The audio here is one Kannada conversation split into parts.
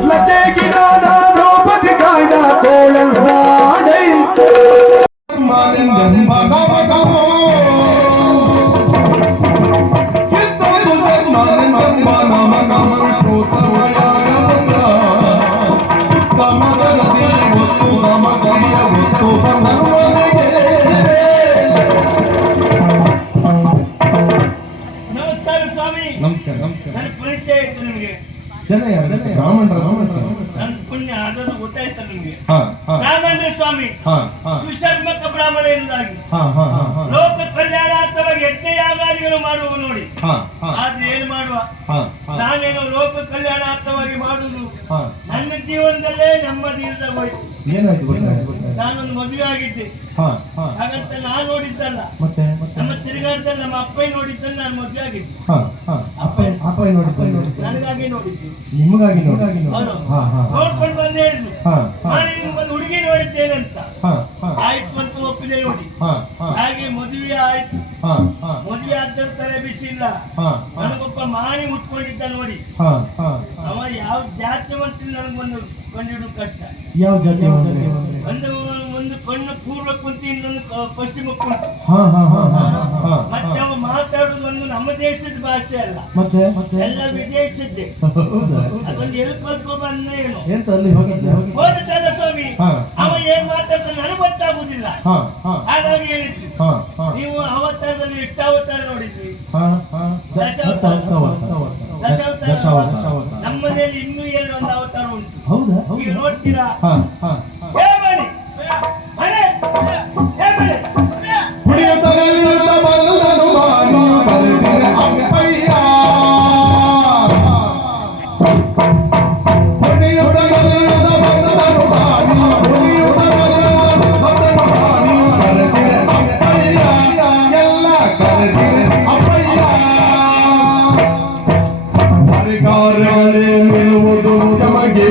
नचेगी राधा द्रौपदी कायना कोलन राधे मानंदम भगव भगव ಜನ ಯಾರು? ಬ್ರಾಹ್ಮಣರ ನನ್ನ ಪುಣ್ಯ. ಅದನ್ನು ಗೊತ್ತಾಯ್ತು ನಿಮಗೆ? ಸ್ವಾಮಿ ವಿಷಾತ್ಮಕ ಬ್ರಾಹ್ಮಣ ಎನ್ನುವುದಾಗಿ ಲೋಕ ಕಲ್ಯಾಣಾರ್ಥವಾಗಿ ಯಜ್ಞಯಾಗಾದಿಗಳು ಮಾಡುವ ನೋಡಿ. ಆದ್ರೆ ಏನು ಮಾಡುವ? ನಾನೇನು ಲೋಕ ಕಲ್ಯಾಣಾರ್ಥವಾಗಿ ಮಾಡುವುದು ಹಾ. ನನ್ನ ಜೀವನದಲ್ಲೇ ನೆಮ್ಮದಿ ಇಲ್ಲದ ಹೋಯ್ತು. ನಾನೊಂದು ಮದುವೆ ಆಗಿದ್ದೆ. ಹಾಗಂತ ನಾನು ನೋಡಿದ್ದಲ್ಲ. ನಮ್ಮ ತಿರುಗಾಡ್ದಲ್ಲಿ ನಮ್ಮ ಅಪ್ಪ ನೋಡಿದ್ದನ್ನು ನಾನು ಮದುವೆ ಆಗಿದ್ದೆ. ಹಾ ಹಾ ಅಪ್ಪ ಅಪ್ಪ ನೋಡಿ ನನಗಾಗಿ ನೋಡಿದ್ದು. ನಿಮಗಾಗಿ ನೋಡಿದ್ದು. ಹೌದು. ಹಾ ಹಾ ನೋಡ್ಕೊಂಡು ಬಂದು ಹೇಳಿದ್ರು ಹಾ. ನಾನು ನಿಮ್ಗೊಂದು ಹುಡುಗಿ ನೋಡಿದ್ದೇನಂತ. ಅಂತ ಹಾ. ಆಯ್ತು ಅಂತ ಒಪ್ಪಿದೆ ನೋಡಿ. ಹಾಗೆ ಮದುವೆ ಆಯ್ತು. ಮದುವೆ ಆದ ತಲೆ ಬಿಸಿ ಇಲ್ಲ ನನಗೊಬ್ಬ ಮಾಣಿ ಮುಟ್ಕೊಂಡಿದ್ದ ನೋಡಿ. ಅವ ಯಾವ ಜಾತಿ ಅಂತ ನನಗೊಂದು ಕಂಡಿಡು ಕಷ್ಟ. ಯಾವ ಜಾತಿ ಒಂದು ಒಂದು ಕಣ್ಣು ಪೂರ್ವ ಕುಂತಿ ಇನ್ನೊಂದು ಪಶ್ಚಿಮ ಕುಂತಿ. ಮತ್ತೆ ಅವ ಮಾತಾಡುದು ಒಂದು ನಮ್ಮ ದೇಶದ ಭಾಷೆ ಅಲ್ಲ. ಮತ್ತೆ? ಎಲ್ಲ ವಿದೇಶದ್ದೇ. ಅದೊಂದು ಎಲ್ಲಿ ಕಲ್ತ್ಕೊ ಬಂದ ಏನು. ಹೋದ ಸ್ವಾಮಿ. ಅವ ಏನ್ ಮಾತಾಡ್ತಾನೆ ನನಗೆ ಗೊತ್ತಾಗುದಿಲ್ಲ. ಹಾಗಾಗಿ ಹೇಳಿದ್ವಿ. ನೀವು ಅವತಾರದಲ್ಲಿ ಎಷ್ಟು ಅವತಾರ ನೋಡಿದ್ವಿ ದಶಾವತಾರ ನಮ್ಮ ಮನೆಯಲ್ಲಿ ಇನ್ನೂ ಎರಡು ಒಂದು ಅವತಾರ ಉಂಟು. ಹೌದಾ? ಈಗ ನೋಡ್ತೀರಾ? ಮರೆಕಾರ್ಯಾಲೆ ನಿಲ್ಲುವುದು ನಮಗೆ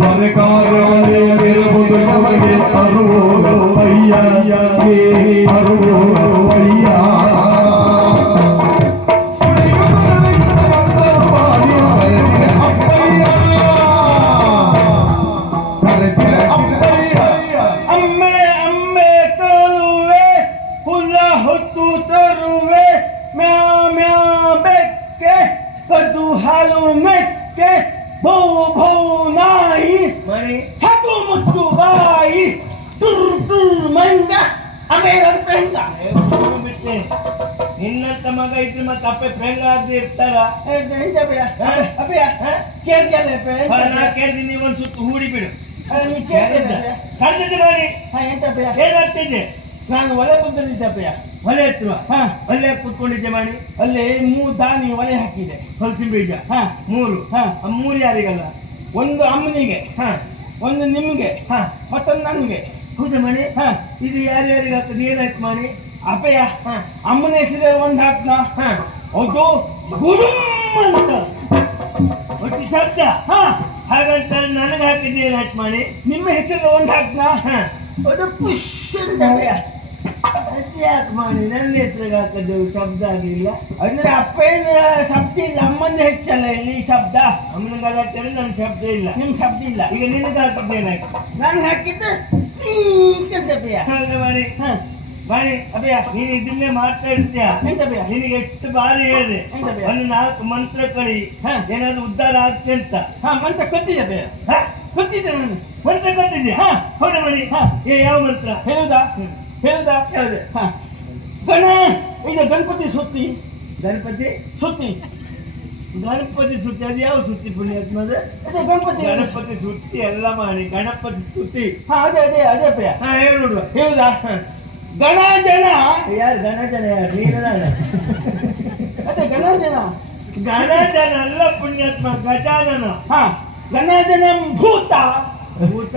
ಮರೆಕಾರ್ಯಾಲೆ ನಿಲ್ಲುವುದು ನಮಗೆ ಅರುವುದು ಅಯ್ಯ ನೀ ಅರುವುದು ಅಯ್ಯ ಅಮ್ಮೆ ಅಮ್ಮೆ ತರುವೆ ಹುಲ್ಲ ಹೊತ್ತು ತರುವೆ ಮ್ಯಾ ಮ್ಯಾ ಬೆಕ್ಕೆ ಕದು ಹಾಲು ಮೆಕ್ಕೆ ಭೌ ಭೌ ನಾಯಿ ಮರಿ. ಚಕು ಮುತ್ತು ಬಾಯಿ ಟುರ್ ಟುರ್ ಮಂಗ ಆಮೇಲೆ ಬಿಟ್ಟೆ ನಿನ್ನಂತ ಮಗ ಇದ್ರೆ ಮತ್ತೆ ಅಪ್ಪೆ ಪ್ರೆಂಗ ಆಗದೆ ಇರ್ತಾರ? ನಾ ಕೇಳ್ದಿ ನೀವು ಒಂದ್ ಸುತ್ತು ಹೂಡಿ ಬಿಡು. ಕರ್ದಿದ್ದೆ ಮಾಡಿ ಏನಾಗ್ತಿದ್ದೆ ನಾನು ಒಲೆ ಕುಂತಿದ್ದಪ್ಪಯ್ಯ ಒಲೆ ಎತ್ತುವ, ಹಾ ಒಳ್ಳೆ ಕುತ್ಕೊಂಡಿದ್ದೆ ಮಾಡಿ. ಅಲ್ಲಿ ಮೂರು ದಾನಿ ಒಲೆ ಹಾಕಿದೆ. ಹೊಲಸಿನ ಬೀಜ, ಹಾ, ಮೂರು ಹಾ ಮೂರು ಯಾರಿಗಲ್ಲ? ಒಂದು ಅಮ್ಮನಿಗೆ, ಹಾ, ಒಂದು ನಿಮಗೆ, ಹಾ, ಮತ್ತೊಂದು ನನಗೆ. ಹೌದಾ ಮಾಡಿ ಹಾ, ಇದು ಯಾರ್ಯಾರಿಗೆ ಏನಾಯ್ತು ಮಾಡಿ ಅಪ್ಪಯ್ಯ, ಹಾ, ಅಮ್ಮನ ಹೆಸರು ಒಂದು ಹಾಕ್ನ ಹಾ, ಹೌದು, ಗುರು ಒಟ್ಟು ಶಬ್ದ ಹಾ, ಹಾಗಂತ ನನಗೆ ಹಾಕಿದ್ದೆ ಏನಾಯ್ತು ಮಾಡಿ ನಿಮ್ಮ ಹೆಸರು ಒಂದು ಹಾಕ್ನ ಹಾ. ಅದು ಪುಷ್ ಅಂತ ಅದ್ಯಾಕೆ ಮಾಡಿ ನನ್ನ ಹೆಸರಿಗೆ ಹಾಕದ್ದು ಶಬ್ದ ಆಗಿಲ್ಲ. ಅಂದ್ರೆ ಅಪ್ಪಯ್ಯನ ಶಬ್ದ ಇಲ್ಲ ಅಮ್ಮಂದು ಹೆಚ್ಚಲ್ಲ ಇಲ್ಲಿ ಶಬ್ದ. ಅಮ್ಮನ ಗಲಾಟೆಯಲ್ಲಿ ನನ್ನ ಶಬ್ದ ಇಲ್ಲ. ನಿಮ್ ಶಬ್ದ ಇಲ್ಲ. ಈಗ ನಿನಗೆ ಹಾಕಿದ್ದು ಏನಾಯ್ತು? ನಾನು ಹಾಕಿದ್ದು ಹಾಗೆ ಮಾಡಿ ಹಾ. ಮಾಡಿ ಅಭಯ ನೀನು ಇದನ್ನೇ ಮಾಡ್ತಾ ಇರ್ತೀಯ? ಎಂತ ನಿನಗೆ ಎಷ್ಟು ಬಾರಿ ಹೇಳಿದೆ. ಒಂದು ನಾಲ್ಕು ಮಂತ್ರ ಕಳಿ. ಹಾ. ಏನಾದ್ರು ಉದ್ಧಾರ ಆಗ್ತದೆ ಅಂತ. ಹಾ ಮಂತ್ರ ಕತ್ತಿದೆ ಅಪ್ಪಯ್ಯ ಹಾ? ಕತ್ತಿದೆ ನಾನು? ಮಂತ್ರ ಕಟ್ಟಿದ್ಯಾ? ಹಾ. ಹೌದಾ ಮಾಡಿ ಹಾ. ಏ ಯಾವ ಮಂತ್ರ? ಹೇಳುದಾ? ಹೇಳುದಾ? ಯಾವ್ದು? ಹಾ. ಗಣ ಇದು ಗಣಪತಿ ಸುತ್ತಿ. ಗಣಪತಿ? ಸುತ್ತಿ. ಗಣಪತಿ ಸುತ್ತಿ. ಅದು ಯಾವ ಸುತ್ತಿ ಪುಣ್ಯಾತ್ಮ ಅದೇ ಗಣಪತಿ. ಗಣಪತಿ ಸುತ್ತಿ ಎಲ್ಲ ಮಾಡಿ. ಗಣಪತಿ ಸುತ್ತಿ. ಹಾ ಅದೇ ಅದೇ ಅದೇ ಅಪ್ಪಯ್ಯ. ಹಾ ಹೇಳು ಹೇಳುದಾ? ಗಣ ಜನ ಯಾರು ಗಣಜನ ಯಾರು? ನೀನು ಅದೇ ಗಣ ಜನ ಗಣಜನ ಅಲ್ಲ ಪುಣ್ಯಾತ್ಮ ಗಜಾನನ. ಹಾ. ಗಣ ಜನ ಭೂತ. ಭೂತ?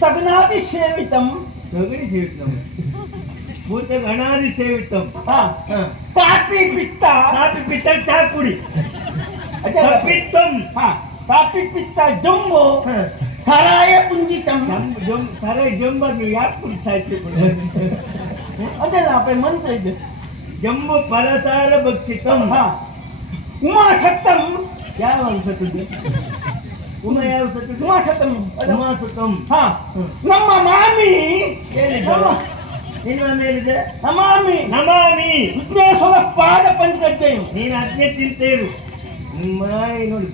ತಗ್ನಾದಿ ಸೇವಿತಂ ಗಗಡಿ ಸೇವಿತಂ ಭೂತ ಗಣಾದಿ ಹಾ. ಕಾಪಿ ಪಿತ್ತ. ಕಾಪಿ ಪಿತ್ತ ಚಾ ಕುಡಿ. ಪಿತ್ತಂ. ಕಾಪಿ ಪಿತ್ತ ಜಂಬು. ಸರಾಯ ಪುಂಜಿತಂ ಜಂಬ ಜಂಬ ಸರಿ ಜಂಬ ನೀವು ಯಾಕೆ ಕುಡಿ ಸಾಯ್ತಿ ಅದೆಲ್ಲ ಅಪ್ಪ ಮಂತ್ರ ಇದು. ಜಂಬು ಪರಸಾರ ಭಕ್ಷಿತಂ ಉಮಾಶಕ್ತಂ ಯಾವ ಸತ್ತದ್ದು ನಮ್ಮ ಮಾಮಿ. ಹೇಳಿದೆ ನಮ್ಮ ಮಾಮಿ ನಮಾಮಿ. ವಿಘ್ನೇಶ್ವರ ಪಾದ ಪಂಚಜ್ಜಯಂ ನೀನು ಅದನ್ನೇ ತಿಂತೇರು ನಿಮ್ಮ ನೋಡಿ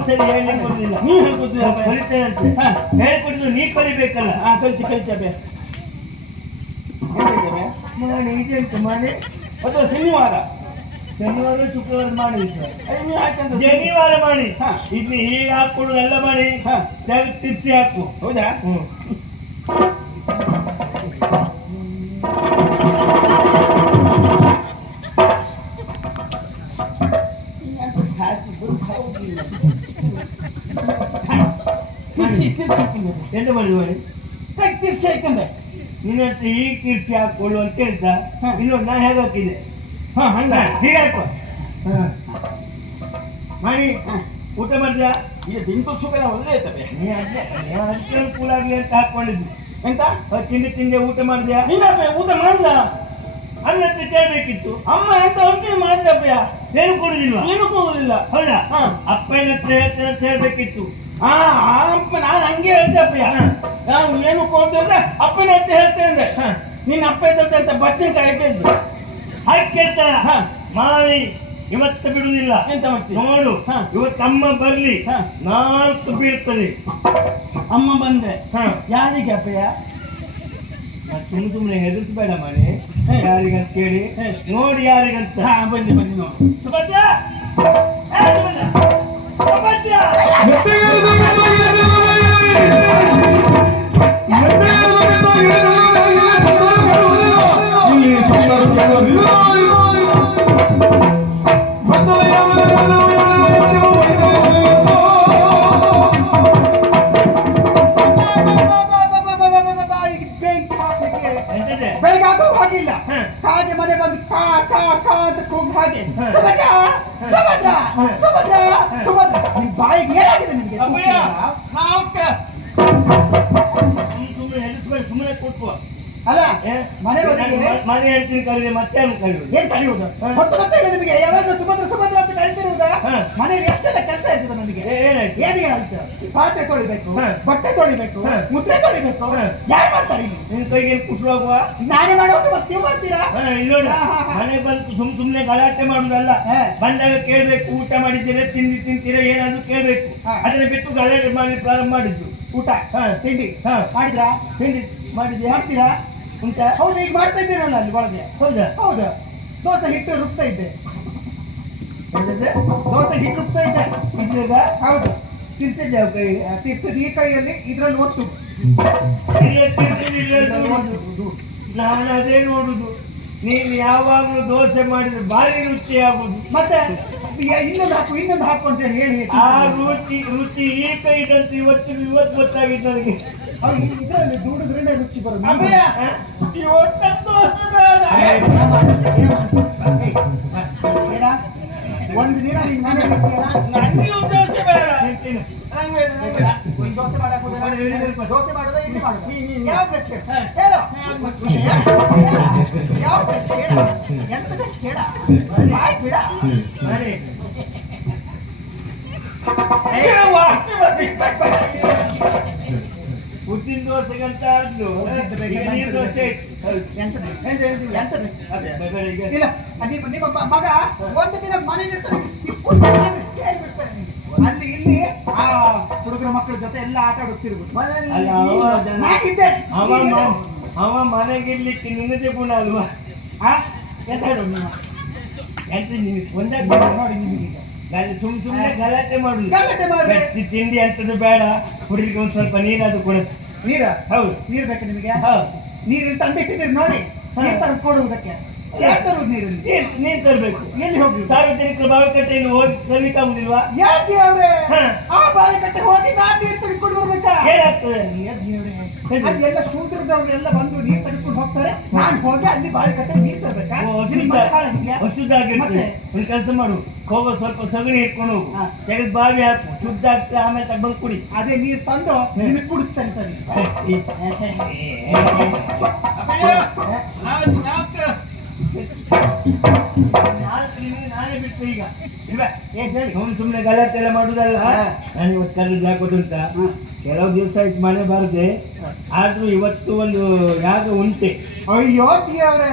ಸರಿ ಹೇಳಿ ಕೊಡಲಿಲ್ಲ ನೀ ಹೇಳ್ಕೊಡ್ತೀಯ ಅಪ್ಪ? ಕಲಿತೇನಂತೆ ಹಾ. ಹೇಳ್ಕೊಡಿದ್ದು ನೀ ಕಲಿಬೇಕಲ್ಲ. ಆ ಕಲ್ತಿ ಕಲಿತೇವೆ ಇದೆಂತ ಮಾಡಿ ಅದು ಶನಿವಾರ. ಶನಿವಾರ ಶುಕ್ರವಾರ ಮಾಡಿ ಅದು ನೀವು ಹಾಕಂದ್ರೆ ಶನಿವಾರ ಮಾಡಿ ಹಾ. ಇದನ್ನ ಹೀಗೆ ಹಾಕ್ಕೊಡು ಎಲ್ಲ ಮಾಡಿ ಹಾ. ತೆಗ್ದು ತಿರ್ಸಿ ಹಾಕು ಹೌದಾ ಹ್ಮ್ ಸಾಕು ಬಂದು ಹೌದಿಲ್ಲ. ತಿರ್ಸಿ ತಿರ್ಸಿ ತಿನ್ನು. ಎಂತ ಮಾಡಿದ್ವಿ ಮಾಡಿ ತೆಗ್ದು ತಿರ್ಸಿ ಹಾಕಂದೆ ನಿನ್ನ ಹತ್ರ ಈಗ ತಿರ್ಸಿ ಹಾಕೊಳ್ಳು ಅಂತ ಹೇಳ್ತಾ ಹಾ. ಇನ್ನು ನಾ ಹೇಗೆ ಹಾಕಿದೆ ಹಾ ಹಂಗ. ಸೀರೆ ಹಾಕುವ ಮಾಡಿ. ಊಟ ಮಾಡಿದ್ಯಾ ಈಗ ಬಿಂದು ಸುಖನ ಒಳ್ಳೆ ಐತವೆ ನೀ ಅಜ್ಜ ಅನುಕೂಲ ಆಗ್ಲಿ ಅಂತ ಹಾಕೊಂಡಿದ್ವಿ ಎಂತ? ತಿಂಡಿ ತಿಂದೆ ಊಟ ಮಾಡಿದ್ಯಾ ಇಲ್ಲಪ್ಪ ಊಟ ಮಾಡ್ದ ಅನ್ನ ಕೇಳಬೇಕಿತ್ತು ಅಮ್ಮ ಎಂತ ಅವ್ರಿಗೆ ಮಾಡಿದಪ್ಪಯ್ಯ ಏನು ಕೊಡುದಿಲ್ಲ ಏನು ಕೊಡುದಿಲ್ಲ. ಹೌದಾ. ಅಪ್ಪನ ಹತ್ರ ಹೇಳ್ತೇನೆ ಅಂತ ಹೇಳ್ಬೇಕಿತ್ತು. ಆ ಅಪ್ಪ ನಾನು ಹಂಗೆ ಹೇಳ್ದಪ್ಪಯ್ಯ ನಾನು ಏನು ಕೊಡ್ತೇನೆ ಅಪ್ಪನ ಹತ್ರ ಹೇಳ್ತೇನೆ. ನಿನ್ನ ಅಪ್ಪ ಇದ್ದಂತೆ ಅಂತ ಬಟ್ಟೆ ಕಾಯ್ತಿದ್ದು ಹಾಗೆ ಕೇಳ್ತಾರ ಹಾ. ಇವತ್ತ ಇವತ್ತು ಬಿಡುದಿಲ್ಲ ಎಂತ ಮಾಡ್ತೀವಿ ನೋಡು ಇವತ್ತು ಅಮ್ಮ ಬರ್ಲಿ. ಹಾ. ನಾಲ್ಕು ಬೀಳ್ತದೆ. ಅಮ್ಮ ಬಂದೆ. ಹಾ. ಯಾರಿಗೆ ಅಪ್ಪಯ್ಯ? ಸುಮ್ಮನೆ ಸುಮ್ಮನೆ ಹೆದರ್ಸ್ಬೇಡ ಮಾಡಿ ಯಾರಿಗಂತ ಕೇಳಿ ನೋಡಿ ಯಾರಿಗಂತ. ಹಾ ಬನ್ನಿ ಬನ್ನಿ ನೋಡಿ. ಸುಭದ್ರ! ಸುಭದ್ರ! ಬಾಯಿಗೆ ಏನಾಗಿದೆ ನಿಮ್ಗೆ? ನಾವು ಸುಮ್ ಸುಮ್ನೆ ಹೆದರ್ಸ್ಬೇಡ ಸುಮ್ಮನೆ ಕೂತ್ಕೋ. ಅಲ್ಲ? ಮನೆ ಬದಿಗೆ ಮನೆ ಹೇಳ್ತೀನಿ ಕರೀರಿ ಮತ್ತೆ ಕರೀರಿ ಏನ್ ಕರೆಯುವುದು. ಹೊತ್ತು ನಿಮಗೆ ಯಾವಾಗ ಸುಭದ್ರ ಸುಭದ್ರ ಅಂತ ಕರಿತಿರುವುದ. ಮನೆಯಲ್ಲಿ ಎಷ್ಟೆಲ್ಲ ಕೆಲಸ ಇರ್ತದೆ ಏನಾಯ್ತು ಏನೇ ಆಯ್ತು ಪಾತ್ರೆ ತೊಳಿಬೇಕು ಹ. ಬಟ್ಟೆ ತೊಳಿಬೇಕು. ಮುದ್ರೆ ತೊಳಿಬೇಕು. ಯಾರು ಮಾಡ್ತಾರೆ ನಿನ್ ಕೈಗೆ ಏನು ಕುಟ್ರು ಹೋಗುವ ನಾನೇ ಮಾಡೋದು ಮತ್ತೆ ನೀವು ಮಾಡ್ತೀರಾ ಹಾ, ಇಲ್ಲಿ ನೋಡು ಹಾ, ಹಾ, ಹಾ. ಮನೆ ಬಂತು ಸುಮ್ ಸುಮ್ನೆ ಗಲಾಟೆ ಮಾಡುದಲ್ಲ. ಬಂದಾಗ ಕೇಳ್ಬೇಕು ಊಟ ಮಾಡಿದ್ದೀರಾ ತಿಂಡಿ ತಿಂತೀರಾ ಏನಾದ್ರು ಕೇಳ್ಬೇಕು. ಅದನ್ನ ಬಿಟ್ಟು ಗಲಾಟೆ ಮಾಡಿ ಪ್ರಾರಂಭ ಮಾಡಿದ್ದು ಊಟ ಹಾ. ತಿಂಡಿ ಹಾ. ಮಾಡಿದ್ರಾ ತಿಂಡಿ ಮಾಡಿದ್ಯಾ ಮಾಡ್ತೀರಾ ಉಂಟಾ ಹೌದು ಈಗ ಮಾಡ್ತಾ ಇದ್ದೀರಲ್ಲ ಅಲ್ಲಿ ಒಳಗೆ. ಹೌದಾ? ಹೌದು. ದೋಸೆ ಹಿಟ್ಟು ರುಬ್ತಾ ಇದ್ದೆ? ದೋಸೆ ಹಿಟ್ಟು ರುಬ್ತಾ ಇದ್ದೆ. ಇದ್ರಾಗ ಹೌದು. ತಿರ್ಸಿದ್ದೆ ಕೈ ತಿರ್ಸದ ಈ ಕೈಯಲ್ಲಿ ಇದ್ರಲ್ಲಿ ಒತ್ತು. ನಾನು ಅದೇ ನೋಡುದು. ನೀನು ಯಾವಾಗಲೂ ದೋಸೆ ಮಾಡಿದ್ರೆ ಭಾರಿ ರುಚಿ ಆಗುದು ಮತ್ತೆ ಇನ್ನೊಂದು ಹಾಕು ಇನ್ನೊಂದು ಹಾಕು ಅಂತ ಹೇಳಿ ಆ ರುಚಿ ರುಚಿ ಈ ಕೈದಂತ ಇವತ್ತು ಇವತ್ತು ಗೊತ್ತಾಗಿದ್ದು ನನಗೆ. ಇದರಲ್ಲಿ ದೂಡಿದ್ರೆ ರುಚಿ ಏನ? ಒಂದು ದಿನ ನಿನ್ ಒಂದು ದೋಸೆ ದೋಸೆ ಮಾಡಕ್ ಮಾಡೋದಾ ಇಡ್ಲಿ ಮಾಡೋದಾ. ಯಾವ್ದು ಬೇಕು ಹೇಳು? ಯಾವ್ದು ಬೇಕು ಹೇಳು? ಎಂತ ಬೇಕು ಹೇಳ ಬಾಯ್ ಬಿಡ ವಾಸನೆ ಅಂತ ಆದ್ಲು ನೀರು ಇಲ್ಲ ನಿಮ್ಮ ಮಗ ಒಂದು ದಿನ ಮನೆಗೆ. ಅಲ್ಲಿ ಇಲ್ಲಿ ಹುಡುಗರ ಮಕ್ಕಳ ಜೊತೆ ಎಲ್ಲ ಆಟ ಆಡುತ್ತಿರ್ಬೋದು ಅವ ಜನ- ನಾನಿದ್ದೆ ಅವ ಮ- ಅವ ಮನೆಗಿರ್ಲಿಕ್ಕೆ ನಿನ್ನದೇ ಗುಣ ಅಲ್ವಾ? ಎಂತ ಹೇಳು ಎಂತ ಒಂದೇ ನೋಡಿ ನಿಮಗೀಗ ಗಾಳಿ ಸುಮ್ ಸುಮ್ಮನೆ ಗಲಾಟೆ ಮಾಡುದು ಗಲಾಟೆ ತಿಂಡಿ ಅಂತದ್ದು ಬೇಡ ಹುಡುಗಿಗೆ ಒಂದ್ ಸ್ವಲ್ಪ ನೀರಾದ್ರೂ ಕೊಡ ನೀರ? ಹೌದು. ನೀರ್ ಬೇಕಾ ನಿಮಗೆ? ಹೌದು. ನೀರು ತಂದಿಟ್ಟಿದ್ದೀರಿ ನೋಡಿ. ನೀರ್ ತಂದು ಕೊಡುವುದಕ್ಕೆ. ಯಾಕೆ ತರುವುದು ನೀರು? ನೀರ್ ತರ್ಬೇಕು. ಎಲ್ಲಿ ಹೋಗಿ? ಸಾರ್ವಜನಿಕರ ಬಾವಿಕಟ್ಟೆಯಲ್ಲಿ ಹೋಗಿ ತರ್ಲಿಕ್ಕಾಗುದಿಲ್ವಾ ಯಾಕೆ ಅವ್ರೆ. ಆ ಬಾವಿಕಟ್ಟೆ ಹೋಗಿ ನಾ ನೀರು ತೆಗೆದುಕೊಂಡು ಬರ್ಬೇಕಾ? ಏನಾಗ್ತದೆ? ದೇವ್ರೇ. ಅಲ್ಲಿ ಎಲ್ಲ ಶೂದ್ರದವ್ರು ಎಲ್ಲ ಬಂದು ನೀರು ಹೋಗ್ತಾರೆ. ನಾನು ಹೋಗಿ ಅಲ್ಲಿ ಬಾವಿಕಟ್ಟೆ ನೀರು ತರಬೇಕಾ? ಓ, ನಿನಗೆ ಅಶುದ್ಧ- ಮನೆ ಹಾಳಾಗಿದ್ಯಾ? ಆಗಿರ್ತದೆ ಒಂದು ಕೆಲಸ ಮಾಡು. ಹೋಗೋ ಸ್ವಲ್ಪ ಸಗಣಿ ಇಟ್ಕೊಂಡು ಹೋಗು. ತೆಗೆದು ಬಾವಿ ಹಾಕು. ಶುದ್ಧ ಆಗ್ತದೆ ಆಮೇಲೆ ತಗೊಂಡು ಕುಡಿ. ಅದೇ ನೀರು ತಂದು ನಿಮಗೆ ಕುಡಿಸ್ತಾರೆ ಸರಿ ನಾಳೆ ನಾನೇ ಬಿಟ್ಟು ಈಗ. ಸುಮ್ ಸುಮ್ನೆ ಗಲಾಟೆ ಎಲ್ಲ ಮಾಡುದಲ್ಲ. ನಾನು ಇವತ್ತು ಕರೆದು ಹಾಕೋದು ಅಂತ ಕೆಲವು ದಿವಸ ಆಯ್ತು ಮನೆ ಬಾರದೆ. ಆದ್ರೂ ಇವತ್ತು ಒಂದು ಯಾಗ ಉಂಟೆ. ಅಯ್ಯೋ ಅವ್ರೆ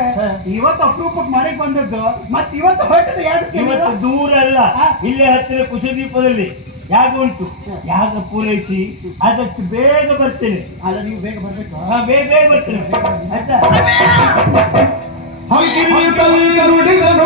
ಇವತ್ತು ಅಪರೂಪಕ್ಕೆ ಮನೆಗೆ ಬಂದದ್ದು. ಮತ್ತೆ ಇವತ್ತು ಹೊರಟದ ಯಾಕೆ ಇವತ್ತು ದೂರ ಅಲ್ಲ. ಇಲ್ಲೇ ಹತ್ತಿರ ಕುಶದೀಪದಲ್ಲಿ ಯಾಗ ಉಂಟು? ಯಾಗ ಪೂರೈಸಿ ಆದಷ್ಟು ಬೇಗ ಬರ್ತೇನೆ. ಅಲ್ಲ ನೀವು ಬೇಗ ಬರ್ಬೇಕು. ಹಾ ಬೇಗ ಬೇಗ ಬರ್ತೇನೆ. ಆಯ್ತಾ? ಹಕ್ಕಿನಿಂದಲೇ ನುಡಿದನು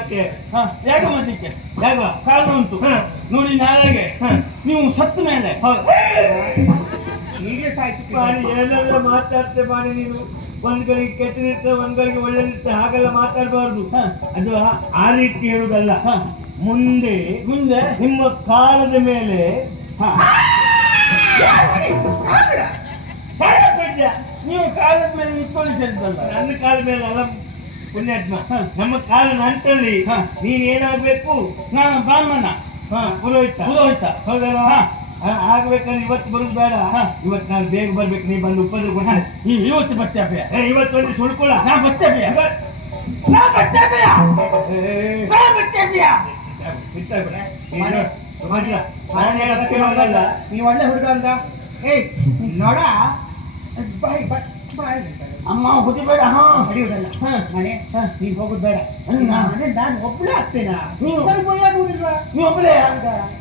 ಯಾಕೆ ಹಾ ಯಾಗ ಮದುವೆ ಕಾರಣ ಉಂಟು. ನೋಡಿ ನಾಳೆಗೆ. ನೀವು ಸತ್ತ ಮೇಲೆ ಹೀಗೆ ಏನೆಲ್ಲ ಮಾತಾಡ್ತೆ ಮಾಡಿ ನೀನು ಒಂದ್ಗಳಿಗೆ ಕೆಟ್ಟ ನಿರ್ತದೆ ಒಂದ್ಗಳಿಗೆ ಒಳ್ಳೆ ನಿರ್ತದೆ ಹಾಗೆಲ್ಲ ಮಾತಾಡಬಾರ್ದು. ಅದು ಆ- ರೀತಿ ಹೇಳುದಲ್ಲ. ಮುಂದೆ ಮುಂದೆ ನಿಮ್ಮ ಕಾಲದ ಮೇಲೆ. ನೀವು ಕಾಲದ ಮೇಲೆ ನಿಂತ್ಕೊಳ್ಳಿ ನನ್ನ ಕಾಲ ಮೇಲೆ ಅಲ್ಲ ಪುಣ್ಯಾತ್ಮ. ನಮ್ಮ ಕಾಲ ಅಂತೇಳಿ ಹಾ. ನೀನ್ ಏನಾಗ್ಬೇಕು ನಾನು ಬ್ರಾಹ್ಮಣ. ಹಾ. ಪುರೋಹಿತ. ಪುರೋಹಿತ. ಹೌದಲ್ವಾ? ಆಗ್ಬೇಕಂದ್ರೆ ಇವತ್ತು ಬರುದು ಬೇಡ. ಹಾ. ಇವತ್ತು ನಾನು ಬೇಗ ಬರ್ಬೇಕು ನೀ ಬಂದು ಉಪದ್ರ ಕೊಡ. ನೀ ಇವತ್ತು ಬತ್ತೆ ಇವತ್ತು ಒಂದು ಸುಳ್ಕೊಳ. ನಾ ಬತ್ತೆ ಅಪ್ಪಯ್ಯ ನಾ ಬತ್ತೆ ನಾ ಬತ್ತೆ ನೀವ್ ಒಳ್ಳೆ ಹುಡುಗ ಅಂತ. ಏಯ್ ನೋಡ. ಬಾಯ್ ಬಾಯ್ ಬಾಯ್ ಅಮ್ಮ ಹುದಿಬೇಡ ಹಾ. ನಡೆಯುವುದಲ್ಲ ಹಾ. ಮನೆ ಹಾ. ನೀ ಹೋಗುದ್ ಬೇಡ. ಮನೆ ನಾನು ಒಬ್ಬಳೇ ಆಗ್ತೇನಾ? ನೀವು- ನನಗೆ ನೀ ಒಬ್ಬಳೇ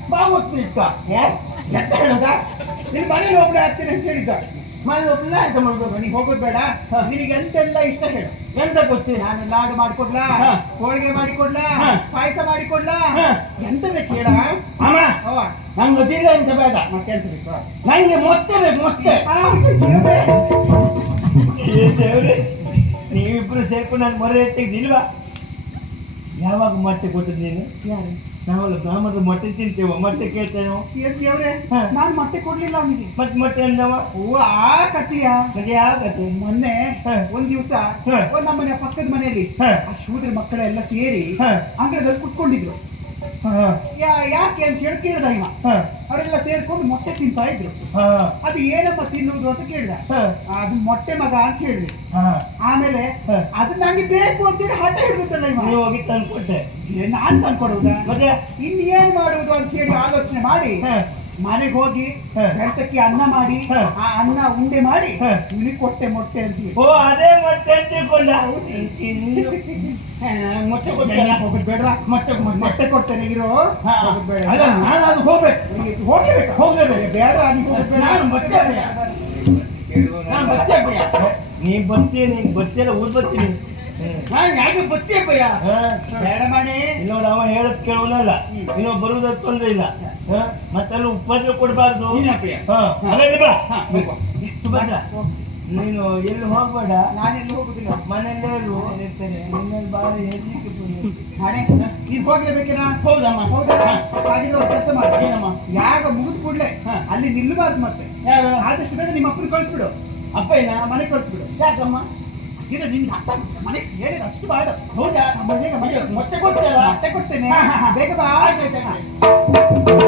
ಬಾ ಹೋಗ್ತೀನಿ ಇಟ್ಕ ಏ ಎಂತ ಹೇಳುದ? ನಿನ್ ಮನೇಲಿ ಒಬ್ಬಳೇ ಆಗ್ತೇನೆ ಅಂತ ಹೇಳಿದ್ದ. ಮನೆ ಒಬ್ಬಳೇ ಅಂತ ಮಾಡ್ಬೋದು ನೀನ್ ಹೋಗುದು ಬೇಡ. ನಿನಗೆ ಎಂತೆಲ್ಲ ಇಷ್ಟ ಹೇಳು. ಎಂತ ಗೊತ್ತಿ? ನಾನು ಲಾಡು ಮಾಡಿಕೊಡ್ಲಾ. ಹೋಳಿಗೆ ಮಾಡಿಕೊಡ್ಲಾ? ಹಾ. ಪಾಯಸ ಮಾಡಿಕೊಡ್ಲಾ? ಹಾ. ಎಂತ ಬೇಕು ಹೇಳ ಅಮ್ಮ ನಂಗೆ ಗೊತ್ತಿಲ್ಲ ಅಂತ ಬೇಡ. ಮತ್ತೆ ಎಂತ ಬೇಕು? ನಂಗೆ ಮೊತ್ತೆ ಬೇಕು ಮೊತ್ತೆ ದೇವ್ರೇ. ದೇವ್ರೆ, ನೀವಿಬ್ರು ಸೇರ್ಕೊಂಡು ನಾನು ಮೊರೆ ಎತ್ತಿದ್ದಿಲ್ವಾ ಯಾವಾಗ ಮೊಟ್ಟೆ ಕೊಟ್ಟಿದ್ದು ನೀನು ಯಾರು ನಾವೆಲ್ಲ ಬ್ರಾಹ್ಮಣರು ಮೊಟ್ಟೆ ತಿಂತೇವ ಮೊಟ್ಟೆ ಕೇಳ್ತೇವೆ ದೇವ್ರೆ. ನಾನು ಮೊಟ್ಟೆ ಕೊಡ್ಲಿಲ್ಲ ಅವನಿಗೆ ಮತ್ ಮೊಟ್ಟೆ ಅಂದವ ಓ ಆ ಮತ್ತೆ ಯಾವ ಕತೆ ಮೊನ್ನೆ. ಒಂದ್ ದಿವಸ. ಒಂದ್ ನಮ್ಮನೆ ಪಕ್ಕದ ಮನೆಯಲ್ಲಿ. ಆ ಶೂದ್ರ ಮಕ್ಕಳೆಲ್ಲ ಸೇರಿ ಹಾ. ಅಂಗಳದಲ್ಲಿ ಕುತ್ಕೊಂಡಿದ್ರು ಯಾಕೆ ಅಂತ ಹೇಳಿ ಕೇಳ್ದ ಇವ. ಹಾ, ಅವರೆಲ್ಲ ಸೇರ್ಕೊಂಡು ಮೊಟ್ಟೆ ತಿಂತಾ ಇದ್ರು. ಹಾ, ಅದು ಏನಪ್ಪ ತಿನ್ನುವುದು ಅಂತ ಕೇಳ್ದ. ಹಾ, ಅದು ಮೊಟ್ಟೆ ಮಗ ಅಂತ ಹೇಳಿದೆ ಹಾ. ಆಮೇಲೆ ಹಾ. ಅದು ನಂಗೆ ಬೇಕು ಅಂತೇಳಿ ಹಠ ಹಿಡಿದಲ್ಲ ಇವ. ಹೋಗಿ ತಂದ್ಕೊಟ್ಟೆ. ನಾನ್ ತಂದ್ಕೊಡುವುದಾ? ಇನ್ ಏನ್ ಮಾಡುವುದು ಅಂತ ಹೇಳಿ ಆಲೋಚನೆ ಮಾಡಿ. ಹಾ. ಮನೆಗೆ ಹೋಗಿ ಗಂಟಕ್ಕೆ ಅನ್ನ ಮಾಡಿ. ಆ ಅನ್ನ ಉಂಡೆ ಮಾಡಿ ಇಲ್ಲಿ ಕೊಟ್ಟೆ ಮೊಟ್ಟೆ ಅಂತ ಓ ಅದೇ ಮೊಟ್ಟೆ ಅಂತ ತಿಳ್ಕೊಂಡ ಹಾ, ಮೊಟ್ಟೆ ಕೊಡ್ತೇನೆ? ಮೊಟ್ಟೆ ಮೊಟ್ಟೆ ಕೊಡ್ತೇನೆ ಇರೋ ಬೇಡ. ಅಲ್ಲ ನಾನು ಅದು ಹೋಗ್ಬೇಕು ಹೋಗ್ಲೇಬೇಕು. ಹೋಗ್ಲೇಬೇಕಾ? ಬೇಡ ನೀವು. ನಾನು ಮೊಟ್ಟೆ. ನಾನು ಅಪ್ಪಯ್ಯ ನೀ ಬರ್ತೀನಿ ನೀನ್ ಬರ್ತೀರ ಊರ್ ಬರ್ತೀನಿ. ಯಾಕೆ ಬತ್ತೆ ಅಪ್ಪಯ್ಯ. ಬೇಡ ಮಾಡಿ ಇನ್ನೊಂದು ಅವ ಹೇಳದ್ ಕೇಳೋನಲ್ಲ ಇನ್ನೊಬ್ಬ ಬರುವುದಕ್ಕೆ ತೊಂದ್ರೆ ಇಲ್ಲ? ಮತ್ತೆಲ್ಲ ಉಪದ್ರ ಕೊಡಬಾರ್ದು. ಹಾಗಾದ್ರೆ ಬಾ. ಹಾ. ಸುಭದ್ರ ನೀನು ಎಲ್ಲಿ ಹೋಗ್ಬೇಡ? ನಾನೆಲ್ಲಿ ಹೋಗುದಿಲ್ಲ. ಮನೆಯಲ್ಲೇ ಇರು. ಇರ್ತೇನೆ. ನಿನ್ನಲ್ಲಿ ಬಾರಿ ಹೆದರಿಕೆ ಬಂದಿದೆ. ನಾನೇ ನೀನ್ ಹೋಗ್ಲೇಬೇಕೇನಾ ಹೌದಮ್ಮ. ಹೌದಾ. ಹಾಗಿದ್ರೆ ಕೆಲಸ ಮಾಡ್ತೀನಮ್ಮ ಯಾಗ ಮುಗಿದ ಕೂಡ್ಲೆ. ಅಲ್ಲಿ ನಿಲ್ಲಬಾರ್ದು ಮತ್ತೆ. ಆದಷ್ಟು ಬೇಗ ನಿಮ್ಮ ಅಪ್ಪನ ಕಳಿಸ್ಬಿಡು. ಅಪ್ಪ ಇಲ್ಲ ಮನೆ ಕಳಿಸ್ಬಿಡು. ಯಾಕಮ್ಮ? ಇದು ನಿನ್ಗೆ ಅರ್ಥ. ಮನೆ ಹೇಳಿದ ಅಷ್ಟು ಮಾಡು. ಹೌದಾ? ಮನೆಗೆ ಮನೆ ಮೊಟ್ಟೆ ಕೊಡ್ತೇನೆ. ಹಾ, ಹಾ, ಹಾ. ಬೇಗ ಬಾ. ಆಯ್ತು.